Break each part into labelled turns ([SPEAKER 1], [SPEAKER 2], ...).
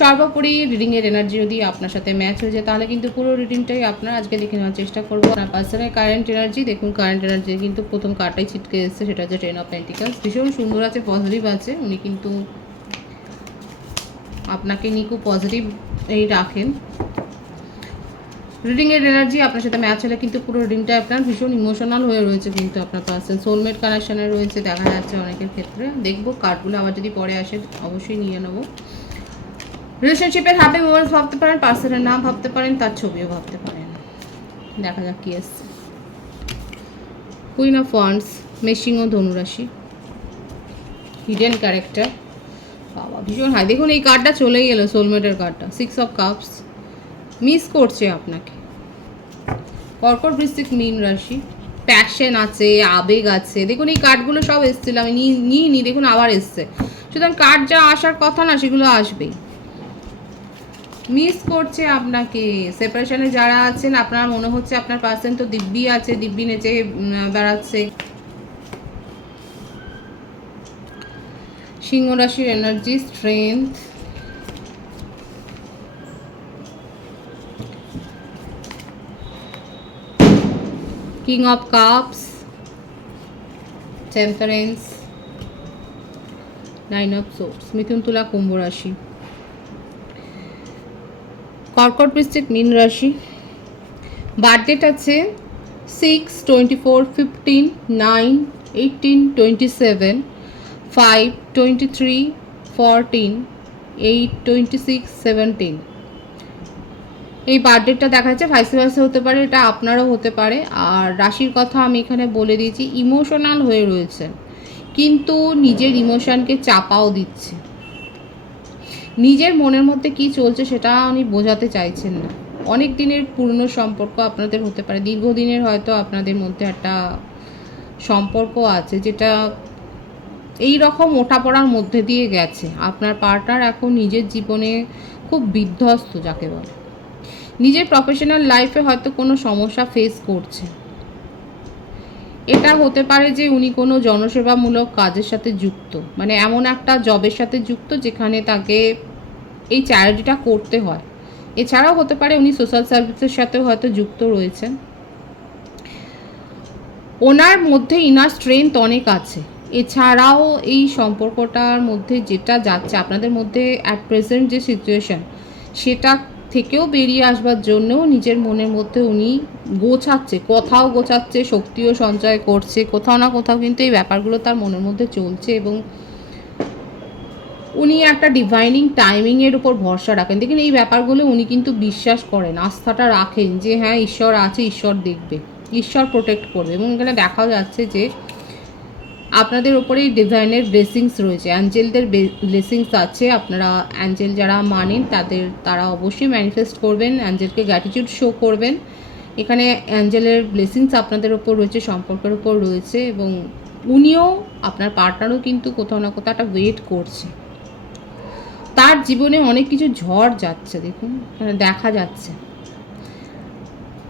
[SPEAKER 1] সর্বোপরি রিডিংয়ের এনার্জি যদি আপনার সাথে ম্যাচ হয়ে যায়, তাহলে কিন্তু পুরো রিডিংটাই আপনার আজকে দেখে নেওয়ার চেষ্টা করব। আপনার পার্সনের কারেন্ট এনার্জি দেখুন কারেন্ট এনার্জি কিন্তু প্রথম কার্ডটাই ছিটকে এসেছে, সেটা হচ্ছে টেন অফ পেন্টিকালস ভীষণ সুন্দর আছে পজিটিভ আছে, উনি কিন্তু আপনাকে নিয়ে খুব পজিটিভ এই রাখেন। রিডিংয়ের এনার্জি আপনার সাথে ম্যাচ হলে কিন্তু পুরো রিডিংটা আপনার ভীষণ ইমোশনাল হয়ে রয়েছে কিন্তু আপনার পার্সন সোলমেট কানেকশানে রয়েছে, দেখা যাচ্ছে অনেকের ক্ষেত্রে। দেখব কার্ডগুলো আবার যদি পরে আসে, অবশ্যই নিয়ে নেব। রিলেশনশিপের হ্যাপি মোমেন্টস ভাবতে পারেন পার্সনের নাম ভাবতে পারেন, তার ছবিও ভাবতে পারেন। দেখা যাক কি এসছে কুইন অফ ওয়ান্স মেশিং ও ধনুরাশি। হিডেন ক্যারেক্টার বাবা, ভীষণ হাই দেখুন, এই কার্ডটা চলেই গেলো সোলমেটের কার্ডটা সিক্স অফ কাপস মিস করছে আপনাকে। কর্কট বৃশ্চিক মীন রাশি। প্যাশন আছে, আবেগ আছে। দেখুন, এই কার্ডগুলো সব এসেছিল। আমি নিই নি দেখুন, আবার এসছে। সুতরাং কার্ড যা আসার কথা না, সেগুলো আসবেই। মিস করছে আপনাকে। সেপারেশনে যারা আছেন, আপনার মনে হচ্ছে আপনার পার্সেন তো দিব্যি আছে, দিব্যি নেচে বেড়াচ্ছে। সিংহ রাশির energy strength king of cups temperance nine of swords মিথুন তুলা, কুম্ভ রাশি। কর্কট বৃশ্চিক মীন রাশি। বার্থডেট আছে six twenty four fifteen nine eighteen twenty seven five twenty three fourteen eight twenty six seventeen এই বার্থডেটা দেখা যাচ্ছে ভাইসে ভাইসে হতে পারে, এটা আপনারও হতে পারে। আর রাশির কথা আমি এখানে বলে দিয়েছি ইমোশনাল হয়ে রয়েছেন কিন্তু নিজের ইমোশনকে চাপাও দিচ্ছে। নিজের মনের মধ্যে কি চলছে সেটা উনি বোঝাতে চাইছেন না। অনেক দিনের পুরনো সম্পর্ক আপনাদের হতে পারে, দীর্ঘদিনের হয়তো আপনাদের মধ্যে একটা সম্পর্ক আছে যেটা এই রকম ওঠাপড়ার মধ্যে দিয়ে গেছে। আপনার পার্টনার এখন নিজের জীবনে খুব বিধ্বস্ত যাকে বলে। নিজের প্রফেশনাল লাইফে হয়তো কোনো সমস্যা ফেস করছে। এটা হতে পারে যে উনি কোনো জনসেবামূলক কাজের সাথে যুক্ত। মানে এমন একটা জবের সাথে যুক্ত যেখানে তাকে এই চ্যারিটিটা করতে হয়। এছাড়াও হতে পারে উনি সোশ্যাল সার্ভিসের সাথেও হয়তো যুক্ত রয়েছেন। ওনার মধ্যে ইনার স্ট্রেংথ অনেক আছে। এছাড়াও এই সম্পর্কটার মধ্যে যেটা যাচ্ছে, আপনাদের মধ্যে অ্যাট প্রেজেন্ট যে সিচুয়েশন সেটা থেকেও বেরিয়ে আসবার জন্যও নিজের মনের মধ্যে উনি গোছাচ্ছে, কথাও গোছাচ্ছে, শক্তিও সঞ্চয় করছে, কোথাও না কোথাও কিন্তু এই ব্যাপারগুলো তার মনের মধ্যে চলছে এবং উনি একটা ডিভাইনিং টাইমিংয়ের উপর ভরসা রাখেন। দেখুন এই ব্যাপারগুলো উনি কিন্তু বিশ্বাস করেন, আস্থাটা রাখেন যে হ্যাঁ ঈশ্বর আছে, ঈশ্বর দেখবে, ঈশ্বর প্রোটেক্ট করবে এবং এখানে দেখাও যাচ্ছে যে আপনাদের ওপরেই ডিভাইনের ব্লেসিংস রয়েছে। অ্যাঞ্জেলদের ব্লেসিংস আছে। আপনারা অ্যাঞ্জেল যারা মানেন, তাদের, তারা অবশ্যই ম্যানিফেস্ট করবেন অ্যাঞ্জেলকে গ্র্যাটিটিউড শো করবেন। এখানে অ্যাঞ্জেলের ব্লেসিংস আপনাদের ওপর রয়েছে, সম্পর্কের ওপর রয়েছে এবং উনিও আপনার পার্টনারও কিন্তু কোথাও না কোথাও একটা ওয়েট করছে। তার জীবনে অনেক কিছু ঝড় যাচ্ছে, দেখুন দেখা যাচ্ছে।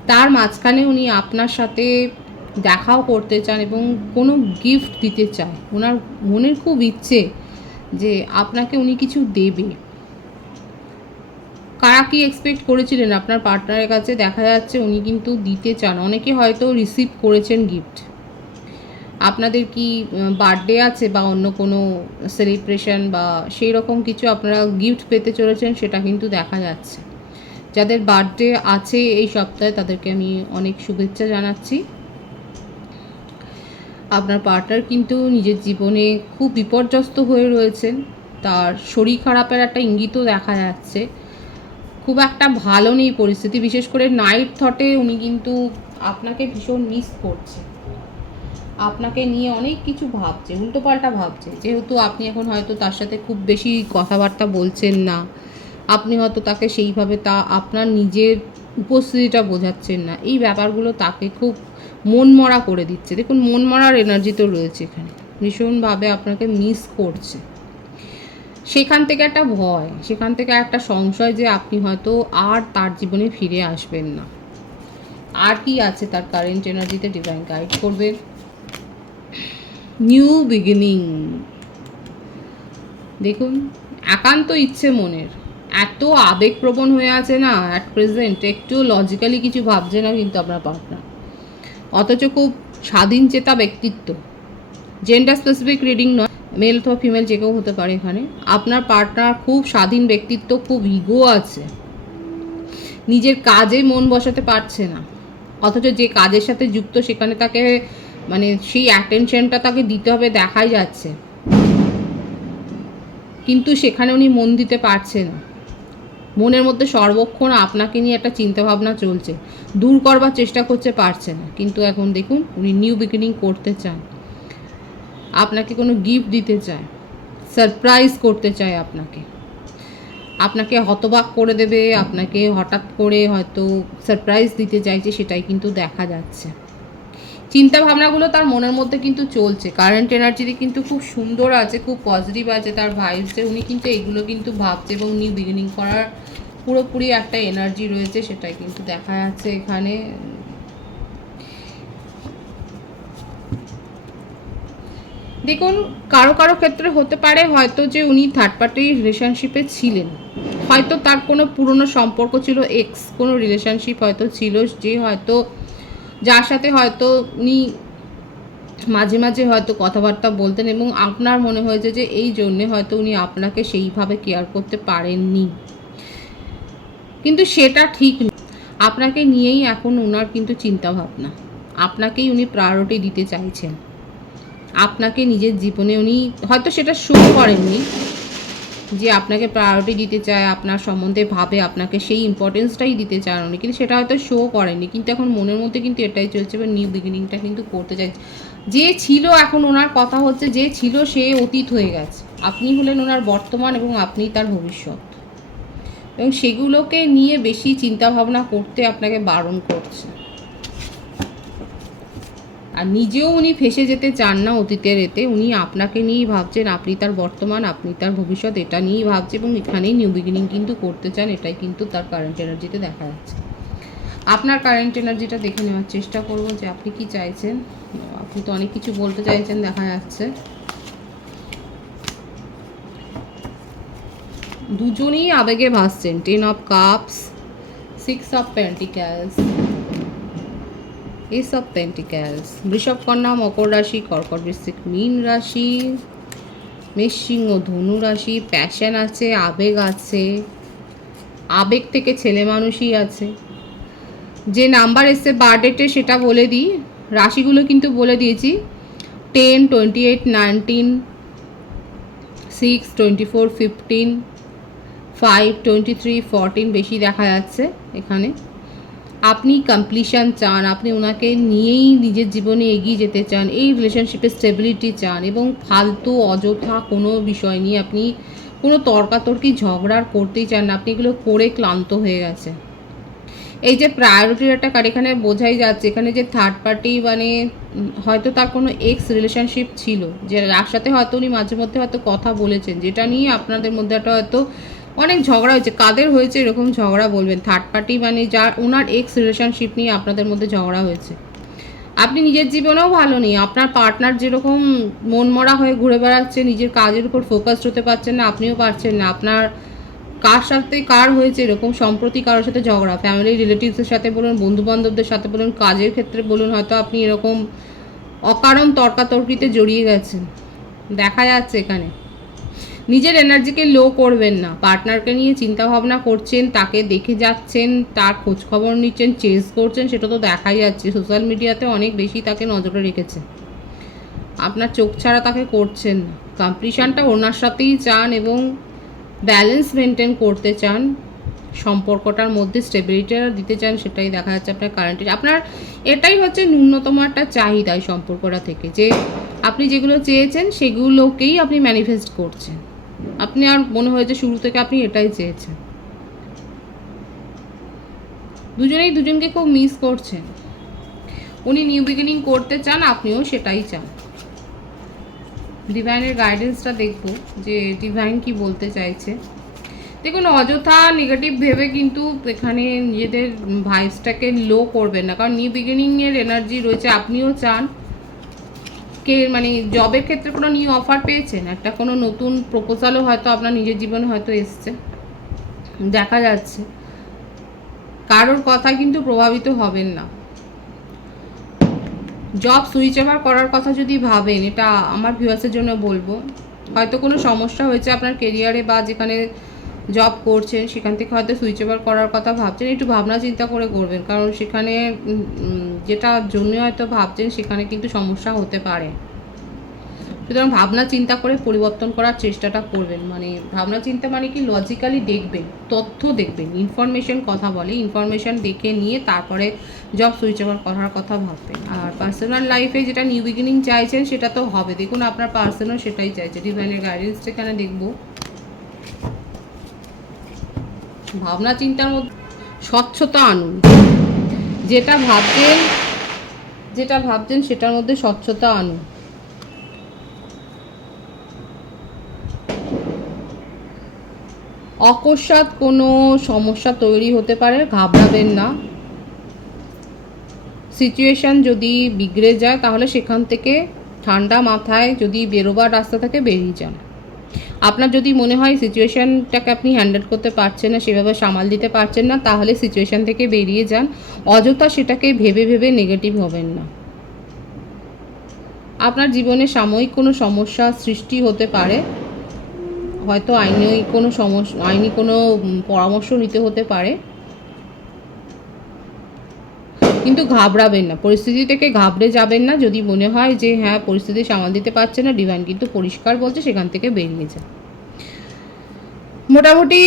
[SPEAKER 1] তার মাঝখানে উনি আপনার সাথে দেখাও করতে চান এবং কোনো গিফট দিতে চায় ওনার মনের খুব ইচ্ছে যে আপনাকে উনি কিছু দেবে। কারা কি এক্সপেক্ট করেছিলেন? আপনার পার্টনারের কাছে দেখা যাচ্ছে উনি কিন্তু দিতে চান। অনেকে হয়তো রিসিভ করেছেন গিফট আপনাদের কি বার্থডে আছে বা অন্য কোনো সেলিব্রেশন বা সেই রকম কিছু আপনারা গিফট পেতে চলেছেন, সেটা কিন্তু দেখা যাচ্ছে। যাদের বার্থডে আছে এই সপ্তাহে তাদেরকে আমি অনেক শুভেচ্ছা জানাচ্ছি। আপনার পার্টনার কিন্তু নিজের জীবনে খুব বিপর্যস্ত হয়ে রয়েছেন। তার শরীর খারাপের একটা ইঙ্গিতও দেখা যাচ্ছে। খুব একটা ভালো নেই পরিস্থিতি। বিশেষ করে নাইট থটে উনি কিন্তু আপনাকে ভীষণ মিস করছে আপনাকে নিয়ে অনেক কিছু ভাবছে, উল্টোপাল্টা ভাবছে। যেহেতু আপনি এখন হয়তো তার সাথে খুব বেশি কথাবার্তা বলছেন না, আপনি হয়তো তাকে সেইভাবে তা আপনার নিজের উপস্থিতিটা বোঝাচ্ছেন না। এই ব্যাপারগুলো তাকে খুব মন মরা করে দিচ্ছে। দেখুন মন মরার এনার্জি তো রয়েছে এখানে। ভীষণভাবে আপনাকে মিস করছে। সেখান থেকে একটা ভয়, সেখান থেকে একটা সংশয় যে আপনি হয়তো আর তার জীবনে ফিরে আসবেন না। আর কি আছে তার কারেন্ট এনার্জিতে ডিভাইন গাইড করবেন নিউ বিগিনিং দেখুন, একান্ত ইচ্ছে মনের। এত আবেগপ্রবণ হয়ে আছে না অ্যাট প্রেজেন্ট একটু লজিক্যালি কিছু ভাবছে না কিন্তু আপনার পার্টনার অথচ খুব স্বাধীন চেতা ব্যক্তিত্ব। জেন্ডার স্পেসিফিক রিডিং নয় মেল অথবা ফিমেল যে কেউ হতে পারে এখানে। আপনার পার্টনার খুব স্বাধীন ব্যক্তিত্ব, খুব ইগো আছে। নিজের কাজে মন বসাতে পারছে না। অথচ যে কাজের সাথে যুক্ত সেখানে তাকে মানে সেই অ্যাটেনশনটা তাকে দিতে হবে, দেখাই যাচ্ছে। কিন্তু সেখানে উনি মন দিতে পারছে না। মনের মধ্যে সর্বক্ষণ আপনাকে নিয়ে একটা চিন্তাভাবনা চলছে। দূর করবার চেষ্টা করছে, পারছে না। কিন্তু এখন দেখুন, উনি নিউ বিগিনিং করতে চান। আপনাকে কোনো গিফট দিতে চায়। সারপ্রাইজ করতে চায় আপনাকে। আপনাকে হতবাক করে দেবে, আপনাকে হঠাৎ করে হয়তো সারপ্রাইজ দিতে চাইছে, সেটাই কিন্তু দেখা যাচ্ছে। চিন্তা ভাবনাগুলো তার মনের মধ্যে কিন্তু চলছে। কারেন্ট এনার্জিতে কিন্তু খুব সুন্দর আছে, খুব পজিটিভ আছে তার ভাইবসে উনি কিন্তু এগুলো কিন্তু ভাবছে এবং নিউ বিগিনিং করার পুরোপুরি একটা এনার্জি রয়েছে সেটাই কিন্তু দেখা যাচ্ছে এখানে। দেখুন, কারও কারও ক্ষেত্রে হতে পারে হয়তো যে উনি থার্ড পার্টি রিলেশনশিপে ছিলেন। হয়তো তার কোনো পুরনো সম্পর্ক ছিল এক্স কোনো রিলেশনশিপ হয়তো ছিল, যে হয়তো যার সাথে হয়তো উনি মাঝে মাঝে হয়তো কথাবার্তা বলতেন এবং আপনার মনে হয়েছে যে এই জন্যে হয়তো উনি আপনাকে সেইভাবে কেয়ার করতে পারেননি। কিন্তু সেটা ঠিক। আপনাকে নিয়েই এখন ওনার কিন্তু চিন্তা ভাবনা আপনাকেই উনি প্রায়োরিটি দিতে চাইছেন। আপনাকে নিজের জীবনে উনি হয়তো সেটা শো করেননি যে আপনাকে প্রায়োরিটি দিতে চায়, আপনার সম্বন্ধে ভাবে, আপনাকে সেই ইম্পর্টেন্সটাই দিতে চায় উনি। কিন্তু সেটা হয়তো শো করেনি কিন্তু এখন মনের মধ্যে কিন্তু এটাই চলছে বা নিউ বিগিনিংটা কিন্তু করতে চাইছে। যে ছিল এখন ওনার কথা হচ্ছে, যে ছিল সে অতীত হয়ে গেছে। আপনি হলেন ওনার বর্তমান এবং আপনি তার ভবিষ্যৎ। এবং সেগুলোকে নিয়ে বেশি চিন্তা ভাবনা করতে আপনাকে বারণ করছে। নিজেও উনি ফেসে যেতে চান না অতীতের এতে। উনি আপনাকে নিয়েই ভাবছেন, আপনি তার বর্তমান, আপনি তার ভবিষ্যৎ, এটা নিয়েই ভাবছে এবং এখানেই নিউ বিগিনিং কিন্তু করতে চান, এটাই কিন্তু তার কারেন্ট এনার্জিতে দেখা যাচ্ছে। আপনার কারেন্ট এনার্জিটা দেখে নেওয়ার চেষ্টা করব যে আপনি কি চাইছেন। আপনি তো অনেক কিছু বলতে চাইছেন, দেখা যাচ্ছে। দুজনেই আবেগে ভাসছেন। Ten of cups six of pentacles ace of pentacles বৃষভ কন্যা মকর রাশি, কর্কট বৃশ্চিক মীন রাশি, মেষ সিংহ, ধনু রাশি প্যাশন আছে, আবেগ আছে, আবেগ থেকে ছেলে মানুষই আছে। যে নাম্বার এসছে বার্থডেটে সেটা বলে দিই। রাশিগুলো কিন্তু বলে দিয়েছি। Ten twenty eight nineteen six twenty four fifteen five twenty three fourteen বেশি দেখা যাচ্ছে এখানে। আপনি কমপ্লিশন চান, আপনি ওনাকে নিয়েই নিজের জীবনে এগিয়ে যেতে চান, এই রিলেশনশিপে স্টেবিলিটি চান এবং ফালতু, অযথা কোনো বিষয় নিয়ে আপনি কোনো তর্কাতর্কি ঝগড়ার করতেই চান না, আপনি এগুলো করে ক্লান্ত হয়ে গেছে এই যে প্রায়োরিটির একটা কার এখানে বোঝাই যাচ্ছে, এখানে যে থার্ড পার্টি মানে হয়তো তার কোনো এক্স রিলেশনশিপ ছিল, যে যার সাথে হয়তো উনি মাঝে মধ্যে হয়তো কথা বলেছেন, যেটা নিয়ে আপনাদের মধ্যে একটা হয়তো অনেক ঝগড়া হয়েছে। কাদের হয়েছে এরকম ঝগড়া বলবেন? থার্ড পার্টি মানে যার ওনার এক্স রিলেশনশিপ নিয়ে আপনাদের মধ্যে ঝগড়া হয়েছে। আপনি নিজের জীবনেও ভালো নেই। আপনার পার্টনার যেরকম মনমরা হয়ে ঘুরে বেড়াচ্ছে, নিজের কাজের উপর ফোকাসড হতে পারছেন না, আপনিও পারছেন না। আপনার কার সাথে কার হয়েছে এরকম? সম্প্রতি কারোর সাথে ঝগড়া। ফ্যামিলি রিলেটিভসের সাথে বলুন বন্ধু বান্ধবদের সাথে বলুন, কাজের ক্ষেত্রে বলুন, হয়তো আপনি এরকম অকারণ তর্কাতর্কিতে জড়িয়ে গেছেন। দেখা যাচ্ছে এখানে। নিজের এনার্জিকে লো করবেন না। পার্টনারকে নিয়ে চিন্তা ভাবনা করছেন, তাকে দেখে যাচ্ছেন, তার খোঁজ খবর নিচ্ছেন চেস করছেন, সেটা তো দেখাই যাচ্ছে। সোশ্যাল মিডিয়াতে অনেক বেশি তাকে নজরে রেখেছে। আপনার চোখ ছাড়া তাকে করছেন না। কমপ্লিশনটা ওনার সাথেই চান এবং ব্যালেন্স মেনটেন করতে চান। সম্পর্কটার মধ্যে স্টেবিলিটি দিতে চান, সেটাই দেখা যাচ্ছে আপনার কারেন্টের আপনার এটাই হচ্ছে ন্যূনতম একটা চাহিদা সম্পর্কটা থেকে যে আপনি যেগুলো চেয়েছেন, সেগুলোকেই আপনি ম্যানিফেস্ট করছেন। আপনি আর মনে হয়েছে শুরু থেকে আপনি এটাই চেয়েছেন। দুজনেই দুজনকে খুব মিস করছেন। উনি নিউ বিগিনিং করতে চান, আপনিও সেটাই চান। ডিভাইনের গাইডেন্সটা দেখব যে ডিভাইন কি বলতে চাইছে। দেখুন, অযথা নেগেটিভ ভেবে কিন্তু এখানে নিজেদের ভাইসটাকে লো করবেন না। কারণ নিউ বিগিনিংয়ের এনার্জি রয়েছে, আপনিও চান। কে মানে জবের ক্ষেত্রে কোনো নিউ অফার পেয়েছেন? একটা কোনো নতুন প্রপোজালও হয়তো আপনার নিজের জীবনে হয়তো এসছে। দেখা যাচ্ছে। কারোর কথা কিন্তু প্রভাবিত হবেন না। জব সুইচ ওভার করার কথা যদি ভাবেন, এটা আমার ভিউয়ার্সের জন্য বলব। হয়তো কোনো সমস্যা হয়েছে আপনার কেরিয়ারে বা যেখানে জব করছেন, সেখান থেকে হয়তো সুইচ ওভার করার কথা ভাবছেন। একটু ভাবনা চিন্তা করে করবেন। কারণ সেখানে যেটার জন্য হয়তো ভাবছেন, সেখানে কিন্তু সমস্যা হতে পারে। সুতরাং ভাবনা চিন্তা করে পরিবর্তন করার চেষ্টাটা করবেন। মানে ভাবনা চিন্তা মানে কি? লজিক্যালি দেখবেন, তথ্য দেখবেন ইনফরমেশন কথা বলে ইনফরমেশন দেখে নিয়ে তারপরে জব সুইচ ওভার করার কথা ভাববেন। আর পার্সোনাল লাইফে যেটা নিউ বিগিনিং চাইছেন, সেটা তো হবে। দেখুন আপনার পার্সোনাল সেটাই চাইছে। ডিভাইনের গাইডেন্স এখানে দেখব? ভাবনা চিন্তার মধ্যে স্বচ্ছতা আনুন। যেটা ভাবছেন যেটা ভাবছেন সেটার মধ্যে স্বচ্ছতা আনুন। অকস্মাৎ কোনো সমস্যা তৈরি হতে পারে, ঘাবড়াবেন না। সিচুয়েশান যদি বিগড়ে যায়, তাহলে সেখান থেকে ঠান্ডা মাথায় যদি বেরোবার রাস্তা থেকে বেরিয়ে যান। আপনার যদি মনে হয় সিচুয়েশানটাকে আপনি হ্যান্ডেল করতে পারছেন না, সেভাবে সামাল দিতে পারছেন না, তাহলে সিচুয়েশান থেকে বেরিয়ে যান। অযথা সেটাকে ভেবে ভেবে নেগেটিভ হবেন না। আপনার জীবনে সাময়িক কোনো সমস্যা সৃষ্টি হতে পারে। হয়তো আইনি কোনো সমস্যা, আইনি কোনো পরামর্শ নিতে হতে পারে। কিন্তু ঘাবড়াবেন না। পরিস্থিতি থেকে ঘাবড়ে যাবেন না। যদি মনে হয় যে হ্যাঁ পরিস্থিতি সামাল দিতে পারছে না, ডিভাইন কিন্তু পরিষ্কার বলছে, সেখান থেকে বেরিয়ে যায় মোটামুটি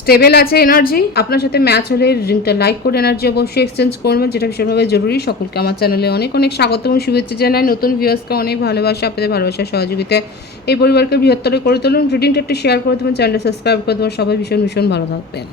[SPEAKER 1] স্টেবল আছে এনার্জি। আপনার সাথে ম্যাচ হলে রিংটা লাইক করে এনার্জি অবশ্যই এক্সচেঞ্জ করবেন, যেটা ভীষণভাবে জরুরি। সকলকে আমার চ্যানেলে অনেক অনেক স্বাগত এবং শুভেচ্ছা জানাই। নতুন ভিউয়ার্সকে অনেক ভালোবাসা, আপনাদের ভালোবাসা সহযোগিতায় এই পরিবারকে বৃহত্তর করে তুলুন। রিডিংটা একটু শেয়ার করে দেবেন, চ্যানেলটা সাবস্ক্রাইব করে দেবেন। সবাই ভীষণ ভীষণ ভালো থাকবেন।